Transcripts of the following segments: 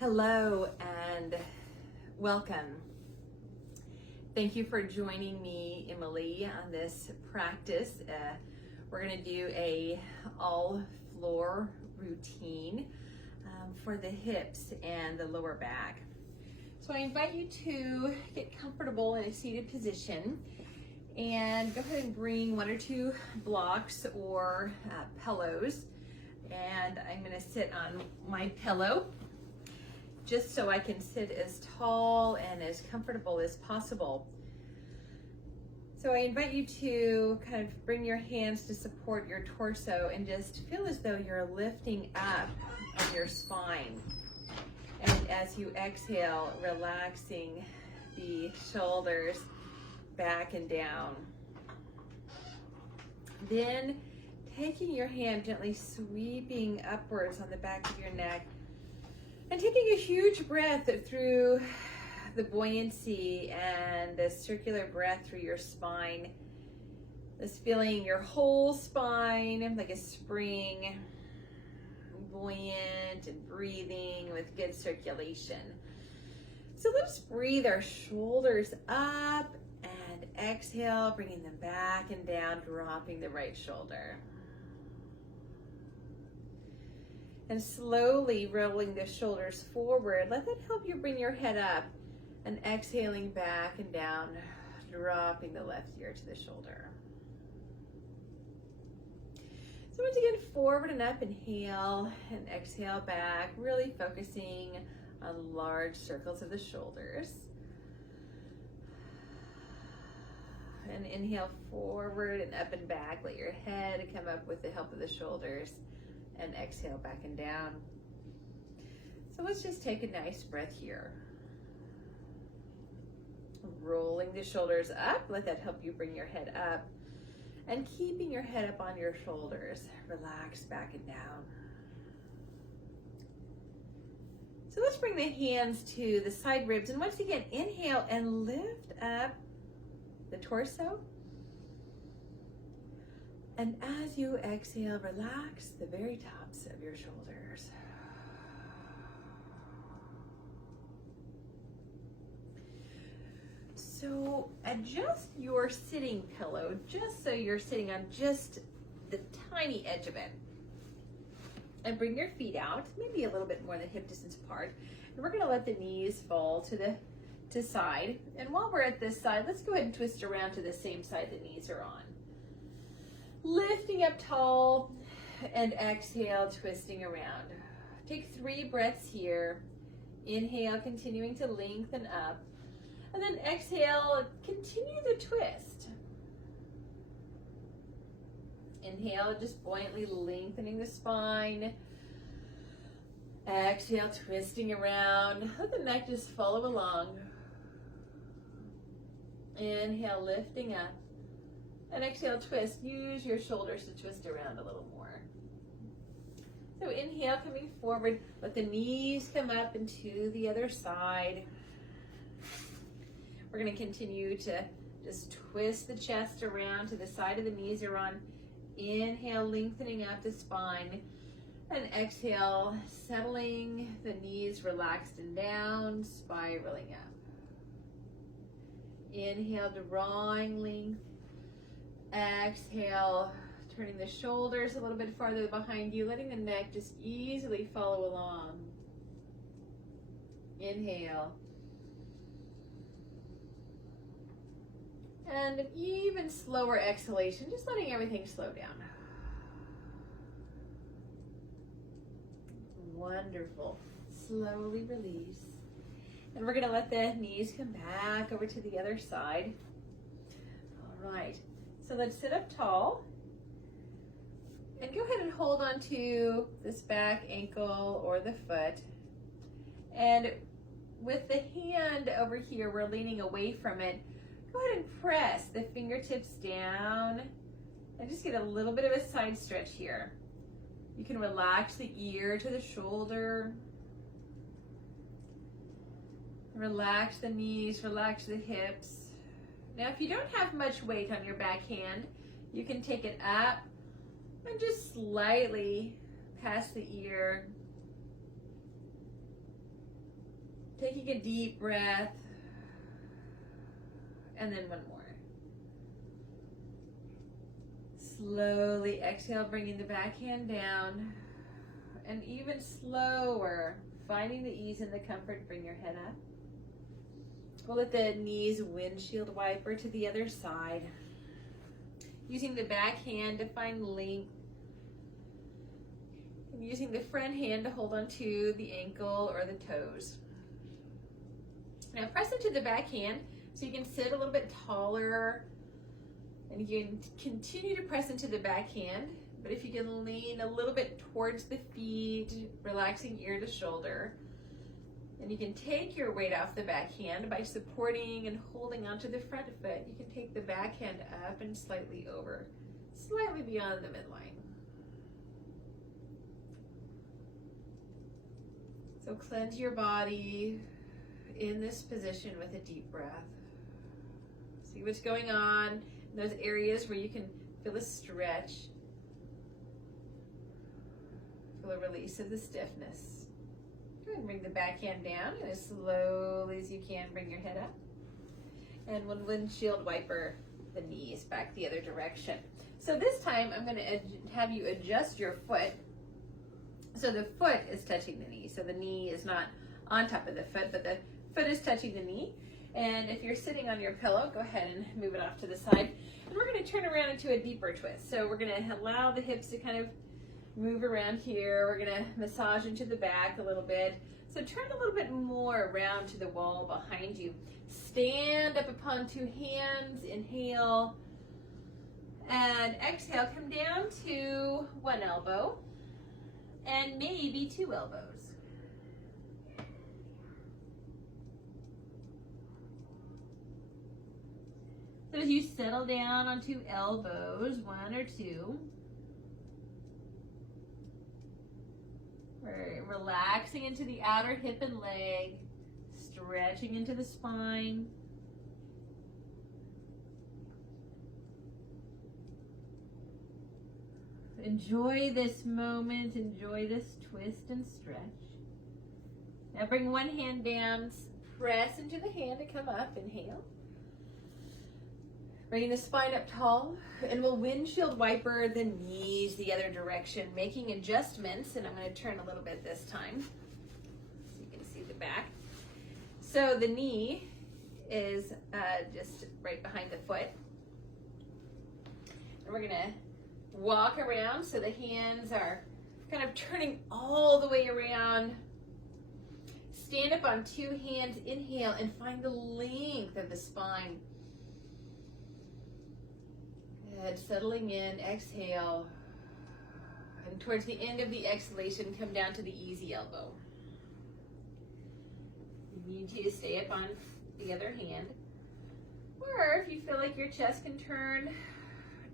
Hello and welcome. Thank you for joining me, Emily, on this practice. We're going to do a all floor routine for the hips and the lower back. So I invite you to get comfortable in a seated position and go ahead and bring one or two blocks or pillows. And I'm going to sit on my pillow just so I can sit as tall and as comfortable as possible. So I invite you to kind of bring your hands to support your torso and just feel as though you're lifting up on your spine. And as you exhale, relaxing the shoulders back and down. Then taking your hand, gently sweeping upwards on the back of your neck and taking a huge breath through the buoyancy and the circular breath through your spine. This feeling your whole spine like a spring, buoyant and breathing with good circulation. So let's breathe our shoulders up and exhale, bringing them back and down, dropping the right shoulder. And slowly rolling the shoulders forward. Let that help you bring your head up and exhaling back and down, dropping the left ear to the shoulder. So once again, forward and up, inhale and exhale back, really focusing on large circles of the shoulders. And inhale forward and up and back. Let your head come up with the help of the shoulders. And exhale back and down. So let's just take a nice breath here. Rolling the shoulders up, let that help you bring your head up. And keeping your head up on your shoulders, relax back and down. So let's bring the hands to the side ribs. And once again, inhale and lift up the torso. And as you exhale, relax the very tops of your shoulders. So adjust your sitting pillow just so you're sitting on just the tiny edge of it. And bring your feet out, maybe a little bit more than hip distance apart. And we're going to let the knees fall to side. And while we're at this side, let's go ahead and twist around to the same side the knees are on. Lifting up tall and exhale, twisting around. Take 3 breaths here. Inhale, continuing to lengthen up. And then exhale, continue the twist. Inhale, just buoyantly lengthening the spine. Exhale, twisting around. Let the neck just follow along. Inhale, lifting up. And exhale, twist. Use your shoulders to twist around a little more. So inhale, coming forward. Let the knees come up and to the other side. We're going to continue to just twist the chest around to the side of the knees you're on. Inhale, lengthening out the spine. And exhale, settling the knees relaxed and down, spiraling up. Inhale, drawing length. Exhale, turning the shoulders a little bit farther behind you, letting the neck just easily follow along. Inhale. And an even slower exhalation, just letting everything slow down. Wonderful. Slowly release. And we're going to let the knees come back over to the other side. All right. So let's sit up tall and go ahead and hold on to this back ankle or the foot. And with the hand over here, we're leaning away from it. Go ahead and press the fingertips down and just get a little bit of a side stretch here. You can relax the ear to the shoulder. Relax the knees, relax the hips. Now, if you don't have much weight on your back hand, you can take it up and just slightly past the ear. Taking a deep breath. And then one more. Slowly exhale, bringing the back hand down. And even slower, finding the ease and the comfort, bring your head up. We'll let the knees windshield wiper to the other side. Using the back hand to find length. And using the front hand to hold onto the ankle or the toes. Now press into the back hand so you can sit a little bit taller. And you can continue to press into the back hand. But if you can lean a little bit towards the feet, relaxing ear to shoulder. And you can take your weight off the back hand by supporting and holding onto the front foot. You can take the back hand up and slightly over, slightly beyond the midline. So cleanse your body in this position with a deep breath. See what's going on in those areas where you can feel a stretch. Feel a release of the stiffness. Go ahead and bring the back hand down, and as slowly as you can, bring your head up. And we'll windshield wiper the knees back the other direction. So this time, I'm going to have you adjust your foot so the foot is touching the knee. So the knee is not on top of the foot, but the foot is touching the knee. And if you're sitting on your pillow, go ahead and move it off to the side. And we're going to turn around into a deeper twist. So we're going to allow the hips to kind of move around here. We're going to massage into the back a little bit. So turn a little bit more around to the wall behind you. Stand up upon two hands. Inhale. And exhale. Come down to one elbow. And maybe two elbows. So as you settle down onto elbows, one or two, we're relaxing into the outer hip and leg, stretching into the spine. Enjoy this moment, enjoy this twist and stretch. Now bring one hand down, press into the hand to come up, inhale. Bringing the spine up tall, and we'll windshield wiper the knees the other direction, making adjustments, and I'm going to turn a little bit this time so you can see the back. So the knee is just right behind the foot. And we're going to walk around so the hands are kind of turning all the way around. Stand up on two hands, inhale, and find the length of the spine. Good, settling in, exhale. And towards the end of the exhalation, come down to the easy elbow. You need to stay up on the other hand. Or if you feel like your chest can turn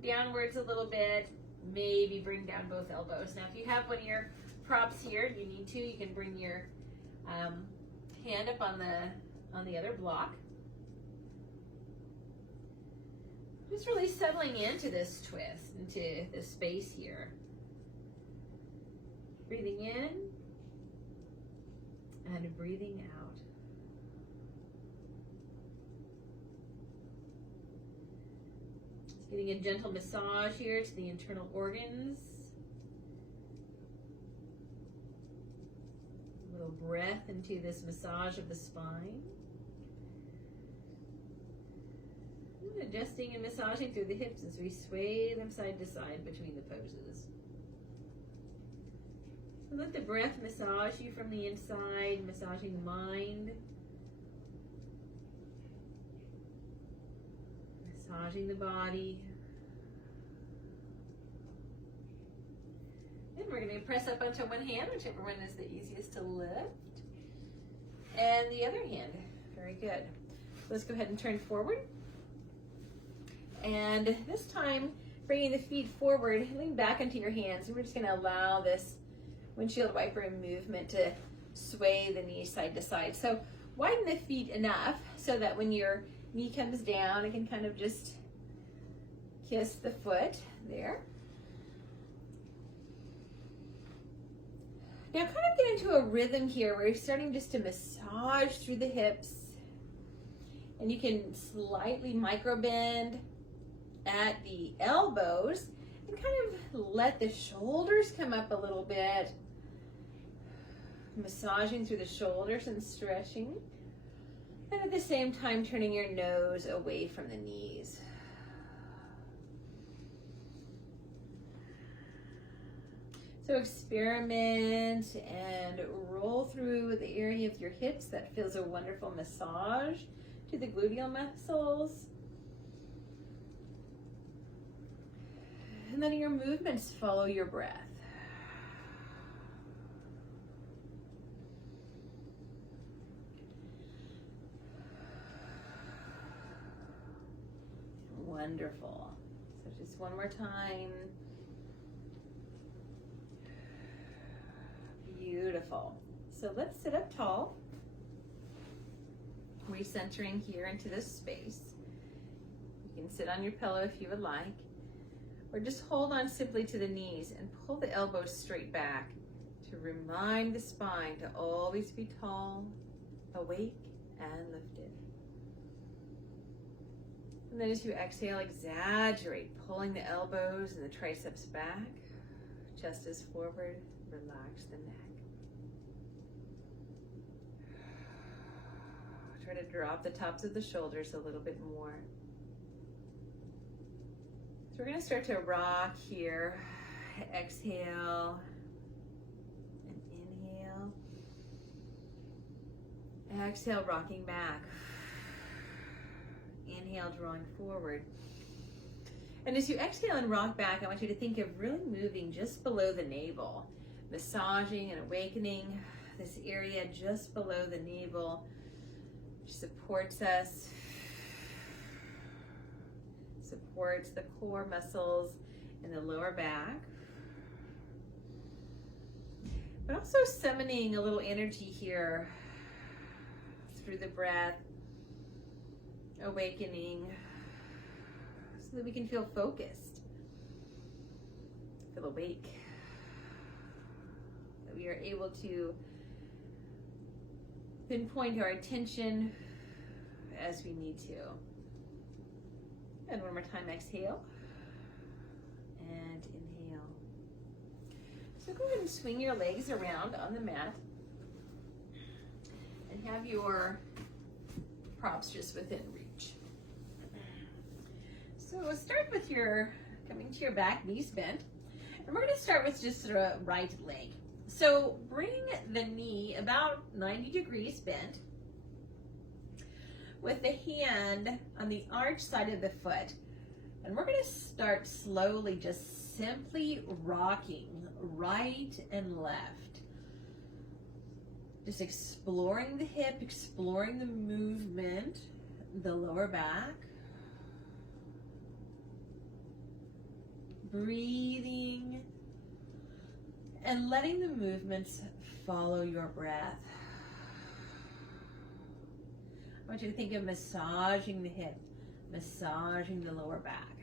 downwards a little bit, maybe bring down both elbows. Now if you have one of your props here, you need to, you can bring your hand up on the other block. Just really settling into this twist, into this space here. Breathing in and breathing out. Just getting a gentle massage here to the internal organs. A little breath into this massage of the spine. Adjusting and massaging through the hips as we sway them side to side between the poses. So let the breath massage you from the inside, massaging the mind, massaging the body. Then we're going to press up onto one hand, whichever one is the easiest to lift, and the other hand. Very good. Let's go ahead and turn forward. And this time, bringing the feet forward, lean back into your hands. We're just going to allow this windshield wiper movement to sway the knees side to side. So widen the feet enough so that when your knee comes down, it can kind of just kiss the foot there. Now kind of get into a rhythm here where you're starting just to massage through the hips, and you can slightly micro bend at the elbows and kind of let the shoulders come up a little bit, massaging through the shoulders and stretching, and at the same time turning your nose away from the knees. So experiment and roll through the area of your hips. That feels a wonderful massage to the gluteal muscles. And then your movements follow your breath. Wonderful. So just one more time. Beautiful. So let's sit up tall. Recentering here into this space. You can sit on your pillow if you would like, or just hold on simply to the knees and pull the elbows straight back to remind the spine to always be tall, awake, and lifted. And then as you exhale, exaggerate, pulling the elbows and the triceps back, chest is forward, relax the neck. Try to drop the tops of the shoulders a little bit more. So we're going to start to rock here. Exhale and inhale. Exhale, rocking back. Inhale, drawing forward. And as you exhale and rock back, I want you to think of really moving just below the navel, massaging and awakening this area just below the navel. Supports us, supports the core muscles in the lower back, but also summoning a little energy here through the breath, awakening, so that we can feel focused, feel awake, that we are able to pinpoint our attention as we need to. And one more time, exhale and inhale. So go ahead and swing your legs around on the mat and have your props just within reach. So we'll start with your coming to your back, knees bent, and we're going to start with just the right leg. So bring the knee about 90 degrees bent with the hand on the arch side of the foot. And we're going to start slowly, just simply rocking right and left. Just exploring the hip, exploring the movement, the lower back. Breathing and letting the movements follow your breath. I want you to think of massaging the hip, massaging the lower back.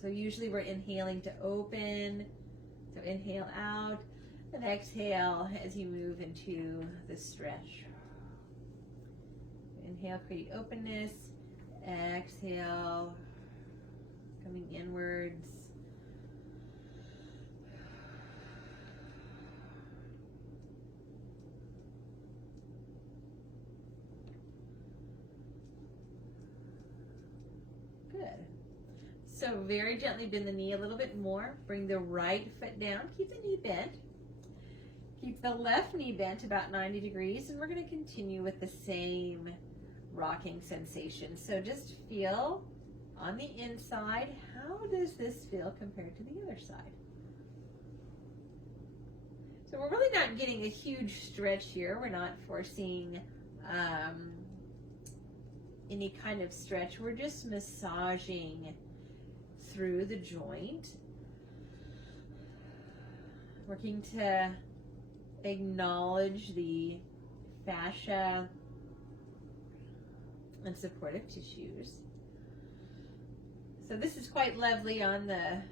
So usually we're inhaling to open, so inhale out, and exhale as you move into the stretch. Inhale, create openness. Exhale, coming inwards. Good. So very gently bend the knee a little bit more. Bring the right foot down. Keep the knee bent. Keep the left knee bent about 90 degrees, and we're going to continue with the same rocking sensation. So just feel on the inside, how does this feel compared to the other side? So we're really not getting a huge stretch here. We're not forcing any kind of stretch. We're just massaging through the joint, working to acknowledge the fascia and supportive tissues. So this is quite lovely on the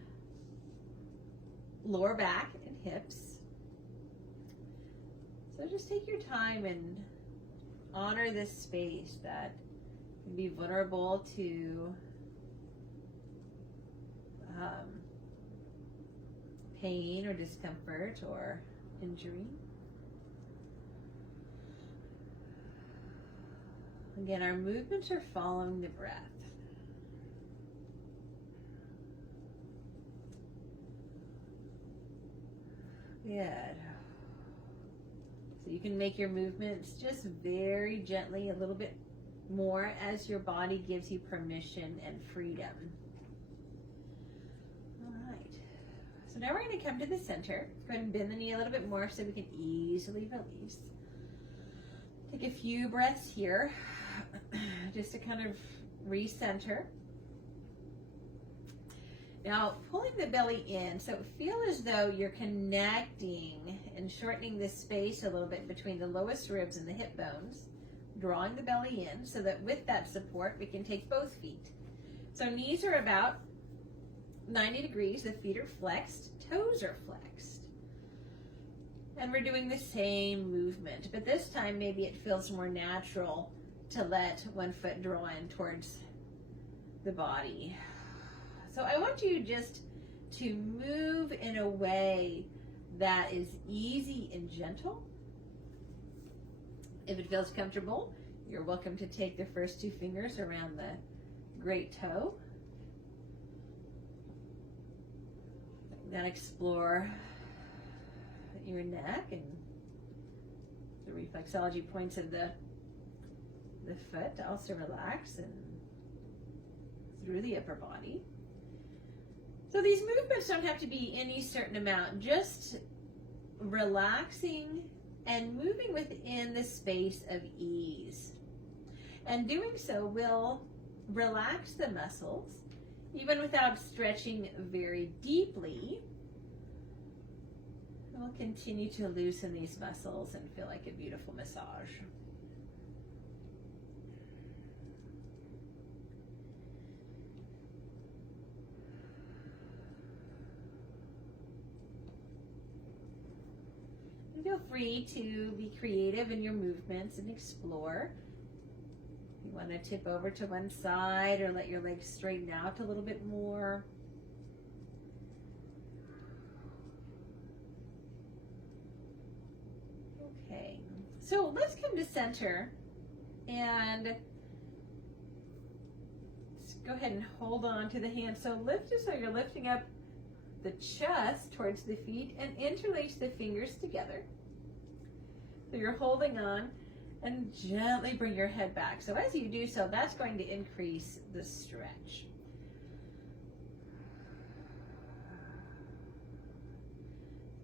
lower back and hips. So just take your time and honor this space that can be vulnerable to pain or discomfort or injury. Again, our movements are following the breath. Good. So you can make your movements just very gently, a little bit more as your body gives you permission and freedom. All right. So now we're going to come to the center. Go ahead and bend the knee a little bit more so we can easily release. Take a few breaths here just to kind of recenter. Now, pulling the belly in, so feel as though you're connecting and shortening this space a little bit between the lowest ribs and the hip bones, drawing the belly in so that with that support, we can take both feet. So knees are about 90 degrees, the feet are flexed, toes are flexed. And we're doing the same movement, but this time maybe it feels more natural to let one foot draw in towards the body. So I want you just to move in a way that is easy and gentle. If it feels comfortable, you're welcome to take the first two fingers around the great toe. Then explore your neck and the reflexology points of the foot to also relax and through the upper body. So these movements don't have to be any certain amount, just relaxing and moving within the space of ease. And doing so will relax the muscles, even without stretching very deeply. We'll continue to loosen these muscles and feel like a beautiful massage. Feel free to be creative in your movements and explore. You want to tip over to one side or let your legs straighten out a little bit more. Okay, so let's come to center and let's go ahead and hold on to the hands. So lift just so you're lifting up the chest towards the feet and interlace the fingers together. So you're holding on and gently bring your head back. So as you do so, that's going to increase the stretch.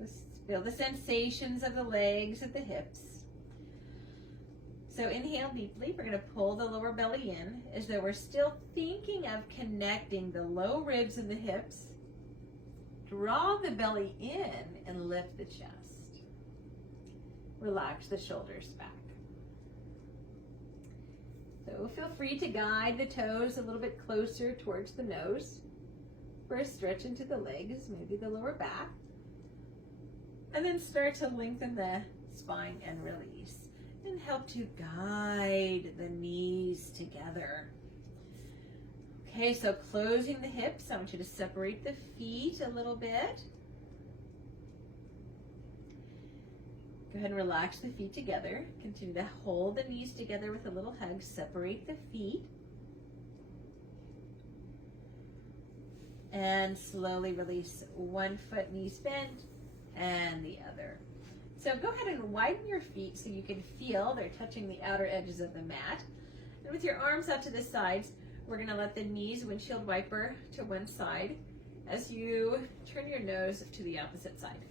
Let's feel the sensations of the legs at the hips. So inhale deeply. We're going to pull the lower belly in as though we're still thinking of connecting the low ribs and the hips. Draw the belly in and lift the chest. Relax the shoulders back. So feel free to guide the toes a little bit closer towards the nose for a stretch into the legs, maybe the lower back. And then start to lengthen the spine and release. And help to guide the knees together. Okay, so closing the hips, I want you to separate the feet a little bit. Go ahead and relax the feet together. Continue to hold the knees together with a little hug. Separate the feet. And slowly release one foot, knees bent, and the other. So go ahead and widen your feet so you can feel they're touching the outer edges of the mat. And with your arms out to the sides, we're going to let the knees windshield wiper to one side as you turn your nose to the opposite side.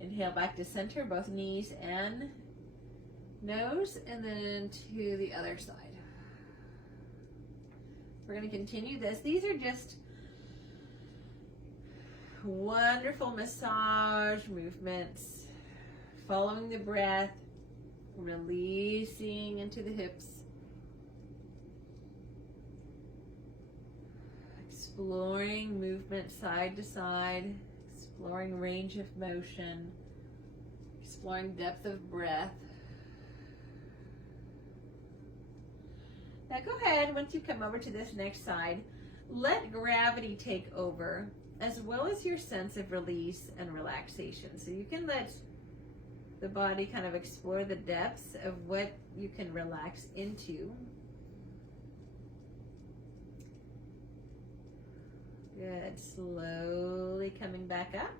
Inhale back to center, both knees and nose, and then to the other side. We're going to continue this. These are just wonderful massage movements, following the breath, releasing into the hips. exploring movement side to side, exploring range of motion, exploring depth of breath. Now go ahead, once you come over to this next side, let gravity take over, as well as your sense of release and relaxation. So you can let the body kind of explore the depths of what you can relax into. Good, slowly coming back up.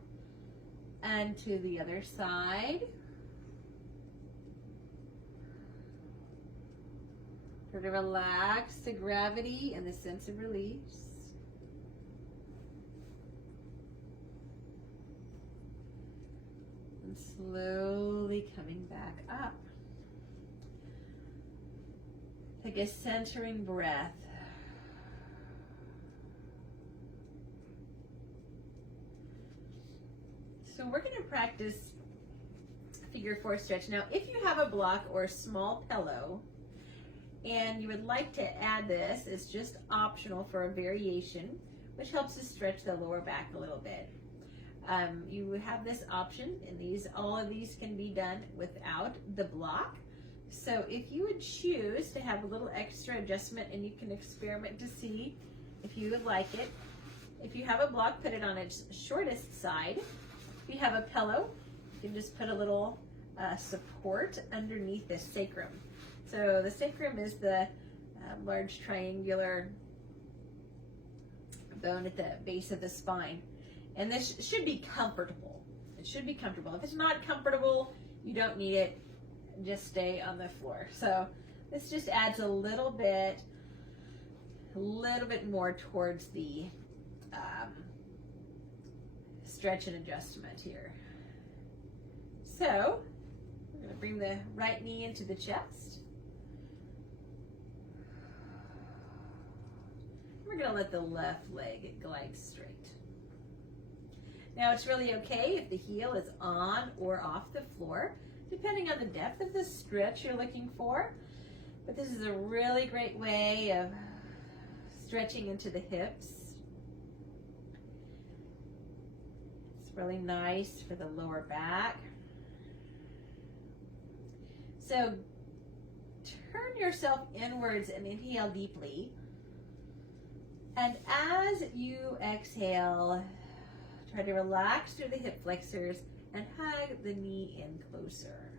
And to the other side. Try to relax the gravity and the sense of release. And slowly coming back up. Take a centering breath. So we're going to practice figure 4 stretch. Now, if you have a block or a small pillow and you would like to add this, it's just optional for a variation, which helps to stretch the lower back a little bit. You have this option, and all of these can be done without the block. So if you would choose to have a little extra adjustment, and you can experiment to see if you would like it. If you have a block, put it on its shortest side. If you have a pillow, you can just put a little support underneath the sacrum. So the sacrum is the large triangular bone at the base of the spine. And this should be comfortable. It should be comfortable. If it's not comfortable, you don't need it. Just stay on the floor. So this just adds a little bit more towards the stretch and adjustment here. So we're going to bring the right knee into the chest. We're going to let the left leg glide straight. Now it's really okay if the heel is on or off the floor, depending on the depth of the stretch you're looking for. But this is a really great way of stretching into the hips. It's really nice for the lower back. So turn yourself inwards and inhale deeply. And as you exhale, try to relax through the hip flexors and hug the knee in closer.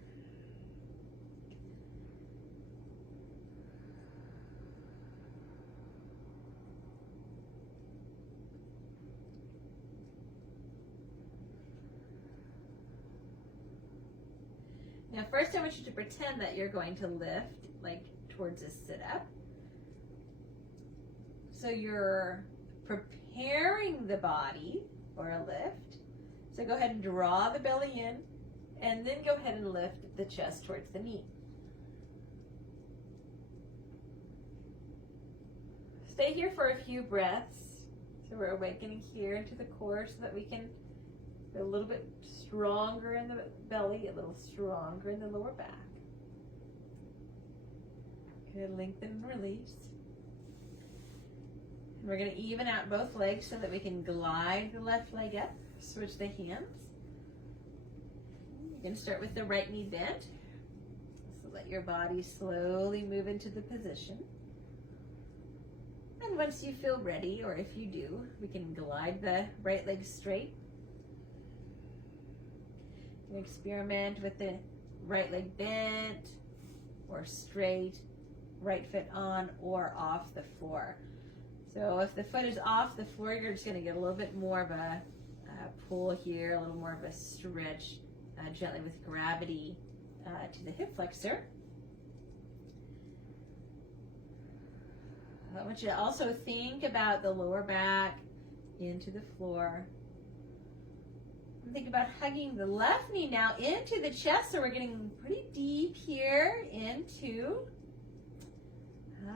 Now first I want you to pretend that you're going to lift like towards a sit-up. So you're preparing the body for a lift. So go ahead and draw the belly in, and then go ahead and lift the chest towards the knee. Stay here for a few breaths. So we're awakening here into the core so that we can get a little bit stronger in the belly, a little stronger in the lower back. Good, lengthen and release. And we're going to even out both legs so that we can glide the left leg up. Switch the hands. You're going to start with the right knee bent. So let your body slowly move into the position. And once you feel ready, or if you do, we can glide the right leg straight. You can experiment with the right leg bent or straight, right foot on or off the floor. So if the foot is off the floor, you're just going to get a little bit more of a pull here, a little more of a stretch gently with gravity to the hip flexor. I want you to also think about the lower back into the floor. And think about hugging the left knee now into the chest, so we're getting pretty deep here into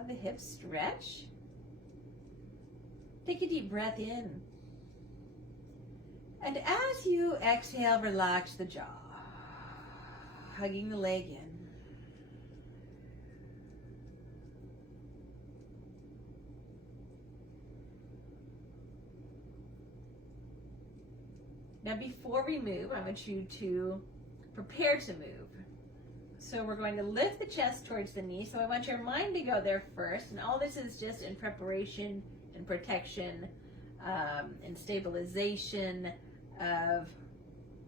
the hip stretch. Take a deep breath in. And as you exhale, relax the jaw, hugging the leg in. Now before we move, I want you to prepare to move. So we're going to lift the chest towards the knee. So I want your mind to go there first. And all this is just in preparation and protection and stabilization of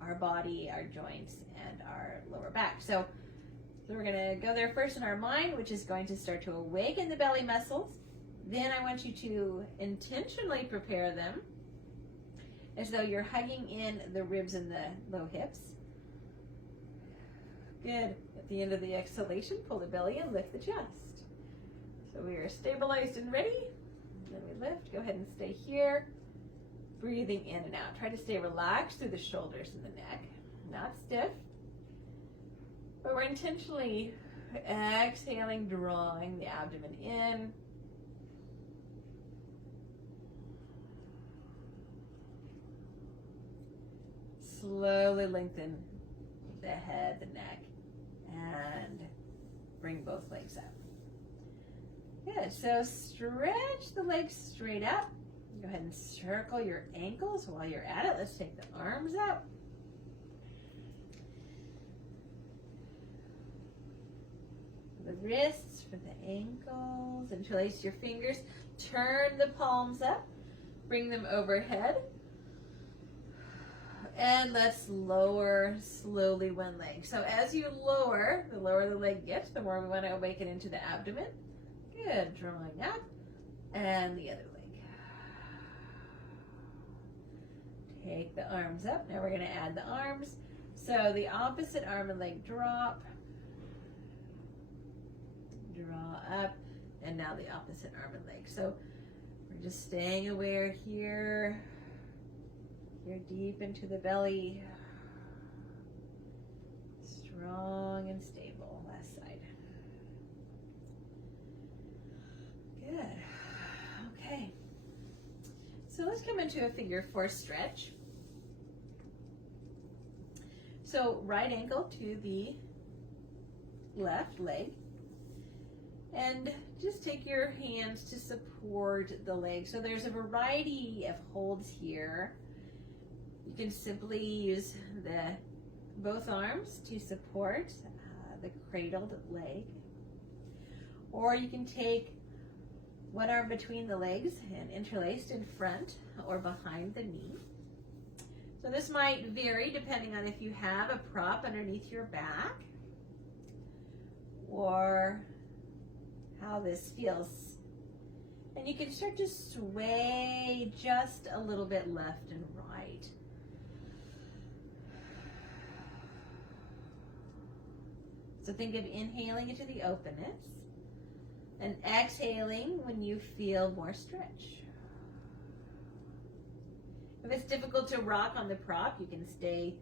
our body, our joints, and our lower back. So we're going to go there first in our mind, which is going to start to awaken the belly muscles. Then I want you to intentionally prepare them as though you're hugging in the ribs and the low hips. Good. At the end of the exhalation, pull the belly and lift the chest. So we are stabilized and ready. Then we lift. Go ahead and stay here. Breathing in and out. Try to stay relaxed through the shoulders and the neck. Not stiff. But we're intentionally exhaling, drawing the abdomen in. Slowly lengthen the head, the neck, and bring both legs up. Good. So stretch the legs straight up. Go ahead and circle your ankles while you're at it. Let's take the arms out. For the wrists, for the ankles. Interlace your fingers. Turn the palms up. Bring them overhead. And let's lower slowly one leg. So as you lower, the lower the leg gets, the more we want to awaken into the abdomen. Good. Drawing up. And the other leg. Take the arms up. Now we're going to add the arms. So the opposite arm and leg drop. Draw up. And now the opposite arm and leg. So we're just staying aware here. You're deep into the belly. Strong and stable. Last side. Good. Okay. So let's come into a figure 4 stretch. So right ankle to the left leg. And just take your hands to support the leg. So there's a variety of holds here. You can simply use both arms to support the cradled leg. Or you can take one arm between the legs and interlaced in front or behind the knee. So this might vary depending on if you have a prop underneath your back or how this feels. And you can start to sway just a little bit left and right. So think of inhaling into the openness and exhaling when you feel more stretch. If it's difficult to rock on the prop, you can stay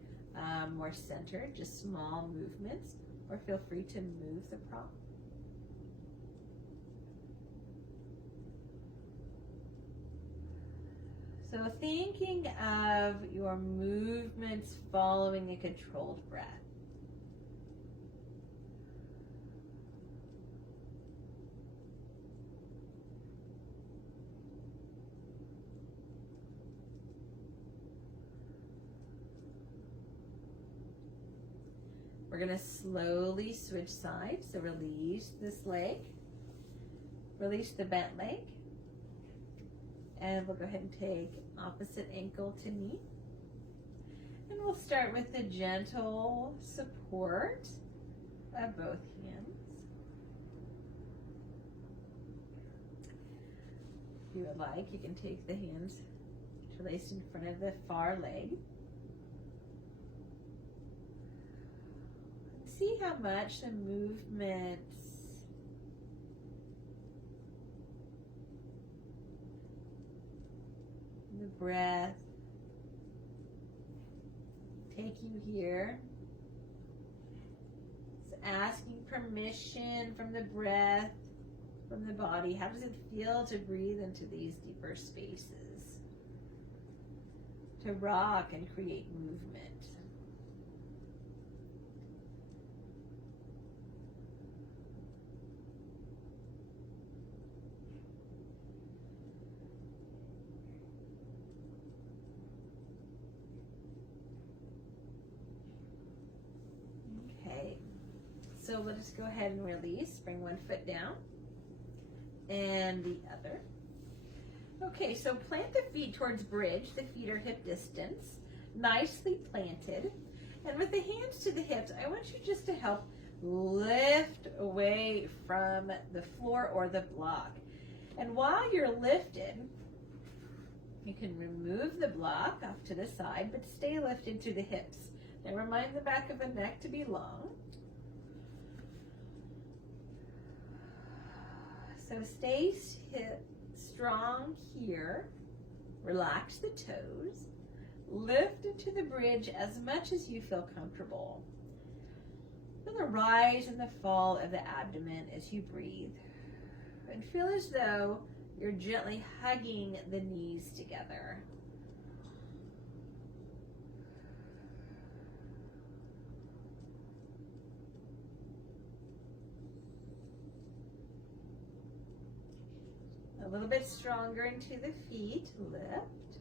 more centered, just small movements, or feel free to move the prop. So thinking of your movements following a controlled breath. We're going to slowly switch sides. So release this leg. Release the bent leg. And we'll go ahead and take opposite ankle to knee. And we'll start with the gentle support of both hands. If you would like, you can take the hands interlaced in front of the far leg. See how much the movements the breath take you here. It's asking permission from the breath, from the body. How does it feel to breathe into these deeper spaces? To rock and create movement. So let's just go ahead and release. Bring one foot down and the other. Okay, so plant the feet towards bridge. The feet are hip distance, nicely planted. And with the hands to the hips, I want you just to help lift away from the floor or the block. And while you're lifted, you can remove the block off to the side, but stay lifted to the hips. Now remind the back of the neck to be long. So stay strong here. Relax the toes. Lift into the bridge as much as you feel comfortable. Feel the rise and the fall of the abdomen as you breathe. And feel as though you're gently hugging the knees together. A little bit stronger into the feet. Lift.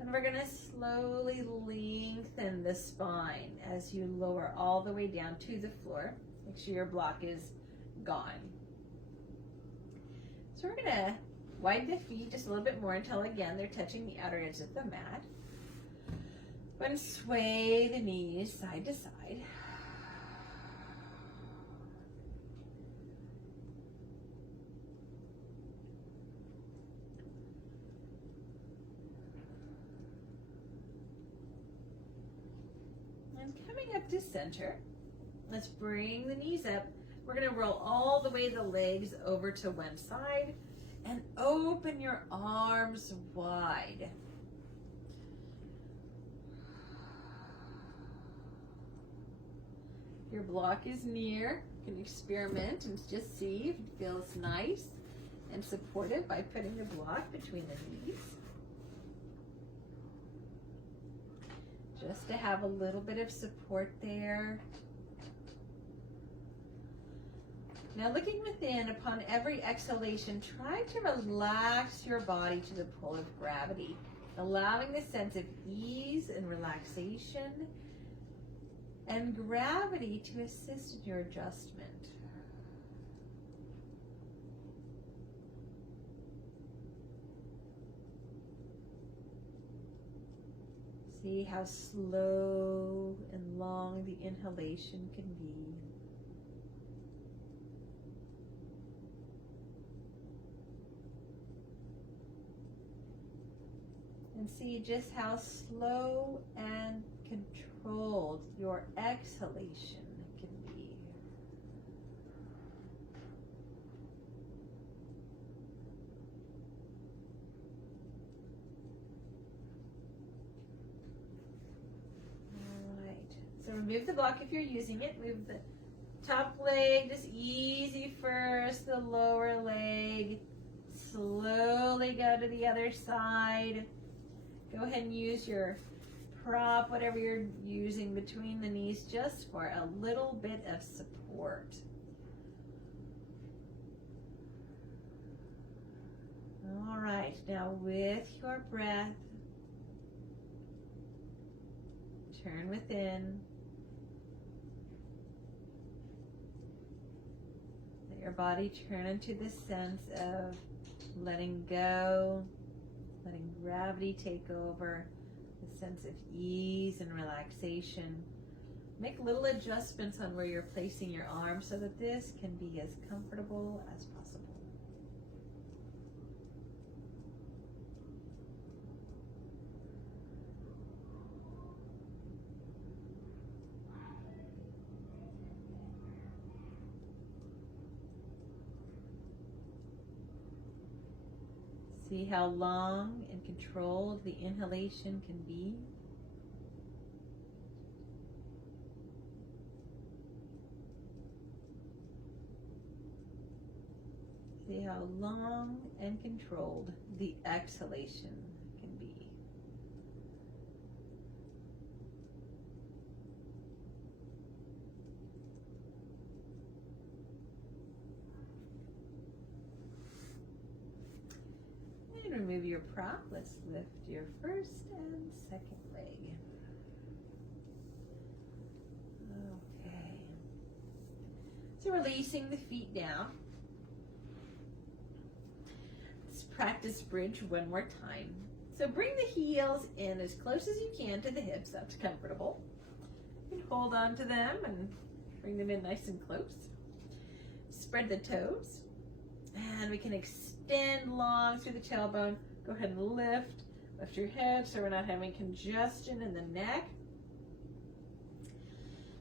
And we're going to slowly lengthen the spine as you lower all the way down to the floor. Make sure your block is gone. So we're going to widen the feet just a little bit more until, again, they're touching the outer edge of the mat. Go ahead and sway the knees side to side. Coming up to center, let's bring the knees up. We're going to roll all the way the legs over to one side and open your arms wide. Your block is near. You can experiment and just see if it feels nice and supportive by putting the block between the knees. Just to have a little bit of support there. Now looking within, upon every exhalation, try to relax your body to the pull of gravity, allowing the sense of ease and relaxation and gravity to assist in your adjustment. See how slow and long the inhalation can be. And see just how slow and controlled your exhalation can be. So remove the block if you're using it. Move the top leg, just easy first, the lower leg. Slowly go to the other side. Go ahead and use your prop, whatever you're using between the knees, just for a little bit of support. All right, now with your breath, turn within. Let your body turn into the sense of letting go, letting gravity take over, the sense of ease and relaxation. Make little adjustments on where you're placing your arms so that this can be as comfortable as possible. See how long and controlled the inhalation can be. See how long and controlled the exhalation can be. And remove your prop, let's lift your first and second leg. Okay. So releasing the feet down. Let's practice bridge one more time. So bring the heels in as close as you can to the hips. That's comfortable. You can hold on to them and bring them in nice and close. Spread the toes. And we can extend long through the tailbone. Go ahead and lift your head so we're not having congestion in the neck.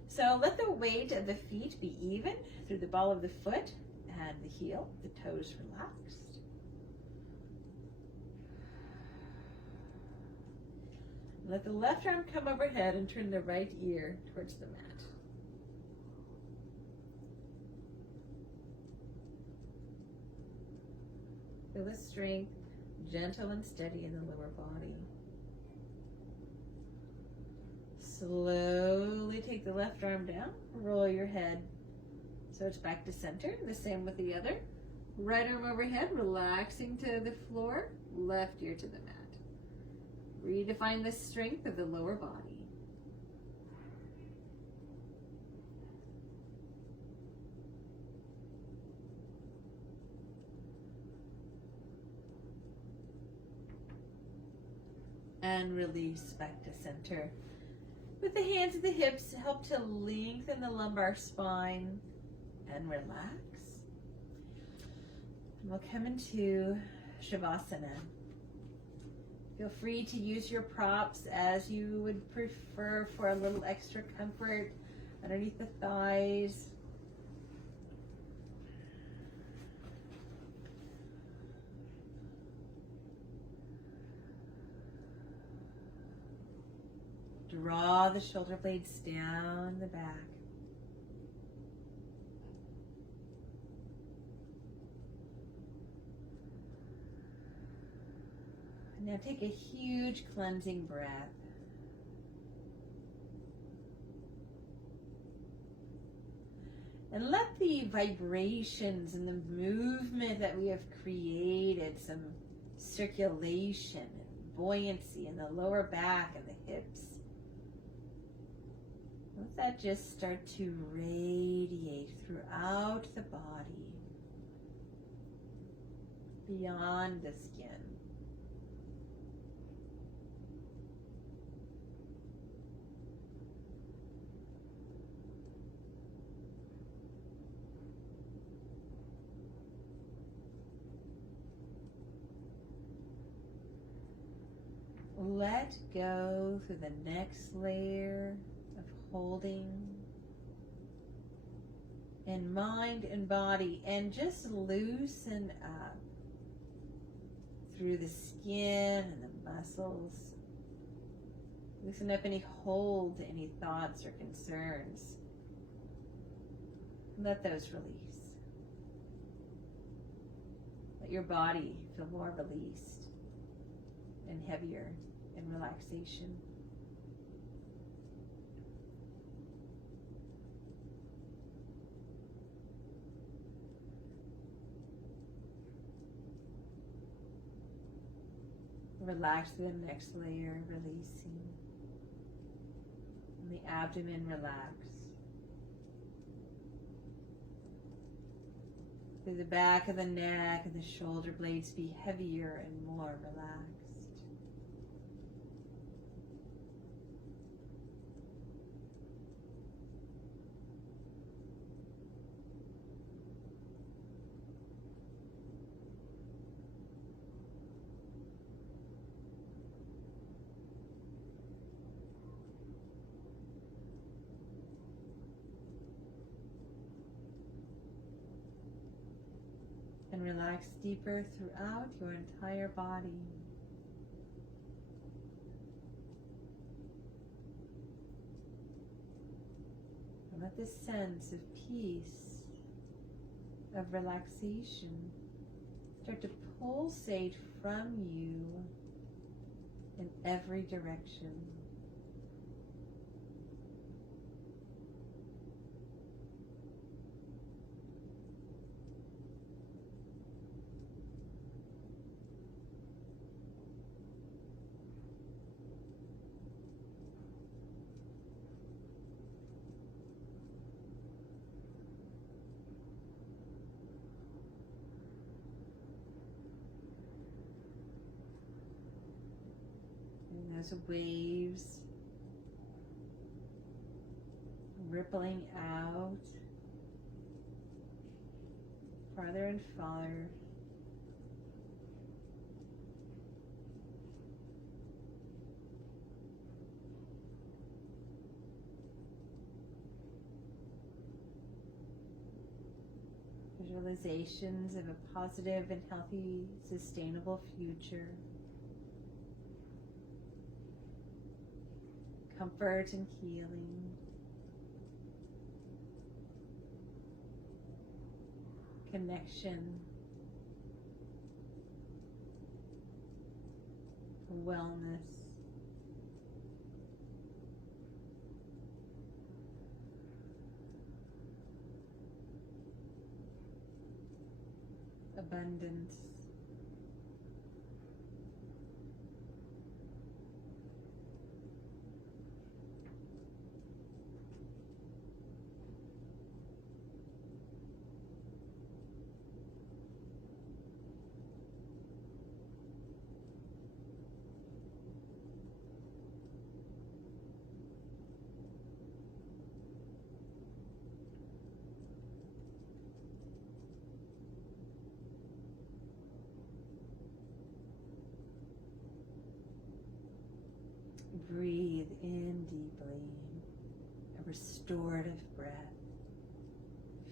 So let the weight of the feet be even through the ball of the foot and the heel, the toes relaxed. Let the left arm come overhead and turn the right ear towards the mat. Feel the strength, gentle and steady in the lower body. Slowly take the left arm down, roll your head so it's back to center. The same with the other. Right arm overhead, relaxing to the floor, left ear to the mat. Redefine the strength of the lower body. And release back to center. With the hands at the hips, help to lengthen the lumbar spine and relax. And we'll come into Shavasana. Feel free to use your props as you would prefer for a little extra comfort underneath the thighs. Draw the shoulder blades down the back. Now take a huge cleansing breath. And let the vibrations and the movement that we have created, some circulation and buoyancy in the lower back and the hips, let that just start to radiate throughout the body, beyond the skin. Let go through the next layer of holding in mind and body, and just loosen up through the skin and the muscles. Loosen up any hold to any thoughts or concerns. Let those release. Let your body feel more released and heavier in relaxation. Relax through the next layer, releasing. And the abdomen relax. Through the back of the neck and the shoulder blades be heavier and more relaxed. And relax deeper throughout your entire body. And let this sense of peace, of relaxation, start to pulsate from you in every direction. those waves rippling out farther and farther. Visualizations of a positive and healthy, sustainable future. Comfort and healing. Connection. Wellness. Abundance. Breathe in deeply, a restorative breath,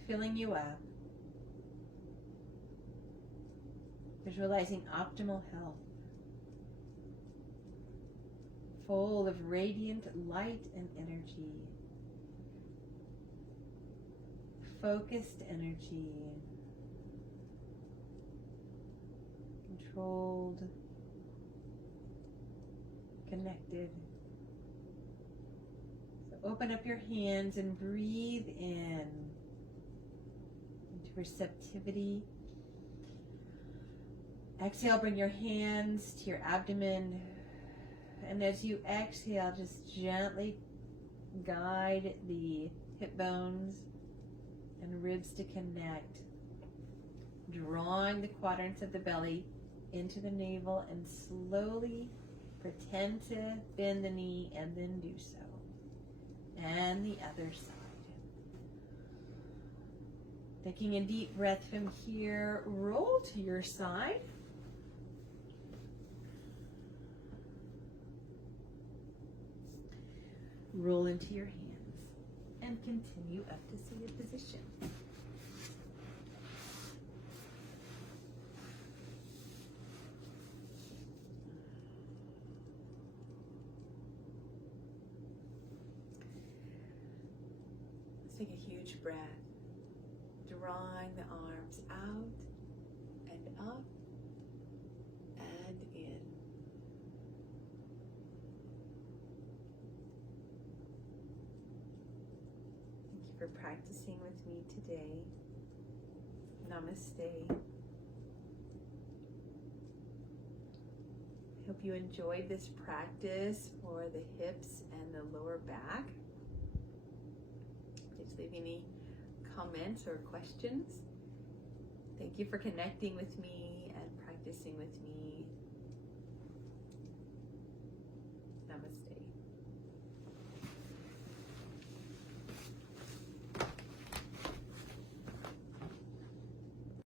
filling you up, visualizing optimal health, full of radiant light and energy, focused energy, controlled, connected. So open up your hands and breathe in into receptivity. Exhale, bring your hands to your abdomen. And as you exhale, just gently guide the hip bones and ribs to connect, drawing the quadrants of the belly into the navel, and slowly pretend to bend the knee and then do so. And the other side. Taking a deep breath from here, roll to your side. Roll into your hands and continue up to seated position. Take a huge breath, drawing the arms out and up and in. Thank you for practicing with me today. Namaste. Hope you enjoyed this practice for the hips and the lower back. Please leave any comments or questions. Thank you for connecting with me and practicing with me. Namaste.